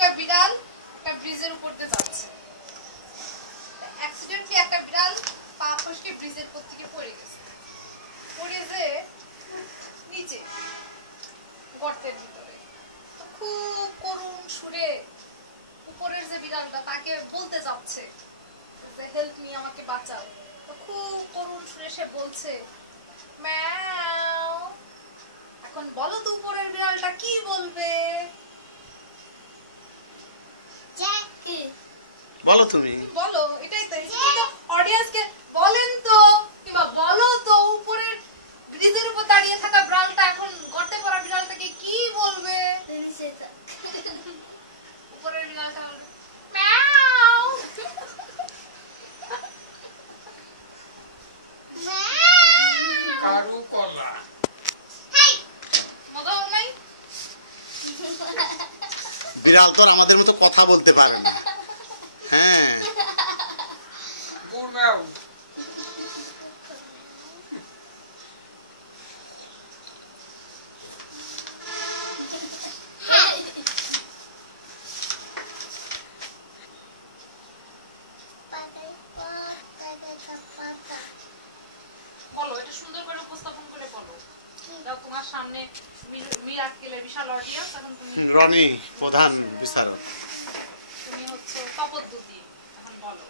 দুইটা বিড়াল একটা ব্রিজের উপর দিয়ে যাচ্ছে। অ্যাক্সিডেন্টলি একটা বিড়াল পা ফসকে ব্রিজের উপর থেকে পড়ে গেছে, পড়ে যে নিচে গর্তের ভিতরে। খুব করুণ সুরে উপরের যে বিড়ালটা তাকে বলতে যাচ্ছে যে হেল্প মি, আমাকে বাঁচাও। তো খুব করুণ সুরে সে বলছে ম্যাও। এখন বলো তো উপরের বিড়ালটা কি বলবে? বলো তুমি, বলো, এটাই তো অডিয়েন্সকে বলেন তো, কিংবা বলো তো উপরের ব্রিজের উপর দাঁড়িয়ে থাকা বিড়ালটা এখন গর্তে পড়া বিড়ালটাকে কি বলবে? উপরের বিড়ালটা বলবে ম্যাও। কারু কলা মজা নাই? বিড়াল তো আমাদের মতো কথা বলতে পারে না। হ্যাঁ, গুড় ম্যাও বলো, এটা সুন্দর করে উপস্থাপন করে বলো। দাও তোমার সামনে মিরাক্কেলের বিশাল অডিয়েন্স, এখন তুমি রনি প্রধান বিচারক। তুমি হচ্ছে তপদ্দুতি। এখন বলো,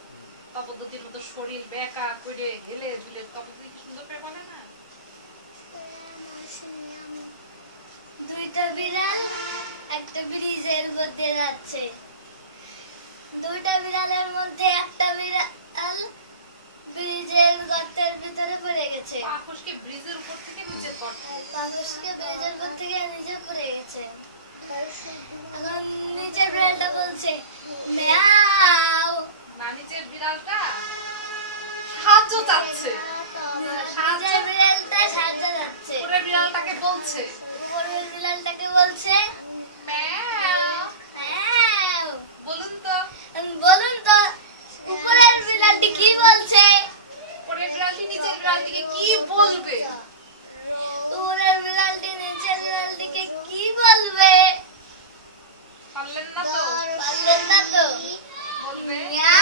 তপদ্দুতির মতো শরীর বেঁকা করে হেলে দুলে তপদ্দুতি কি সুন্দর করে বলে না? দুইটা বিড়াল একটা ব্রিজের মধ্যে যাচ্ছে। দুইটা বিড়ালের মধ্যে একটা বিড়াল ব্রিজের গর্তের ভিতরে পড়ে গেছে। পা ফসকে ব্রিজের উপর থেকে নিচে গর্তে। মানুষকে ব্রিজের উপর থেকে নিচে পড়ে গেছে। এখন নিচের বিড়ালটা বলছে মিয়াও। না, নিচের বিড়ালটা সাহায্য চাচ্ছে। নিচের বিড়ালটা সাহায্য যাচ্ছে। উপরের বিড়ালটাকে বলছে উপরের বিড়ালটাকে বলছে ম্যাও। মিয়াও। বলুন তো বলুন তো উপরের বিড়ালটি কি বলছে? উপরের বিড়ালটি নিচের বিড়ালটিকে কি বলবে? উপরের বিড়ালটি নিচের বিড়ালটিকে কি বলবে? পারলেন না তো? পারলেন না তো? বলবে মিয়াও।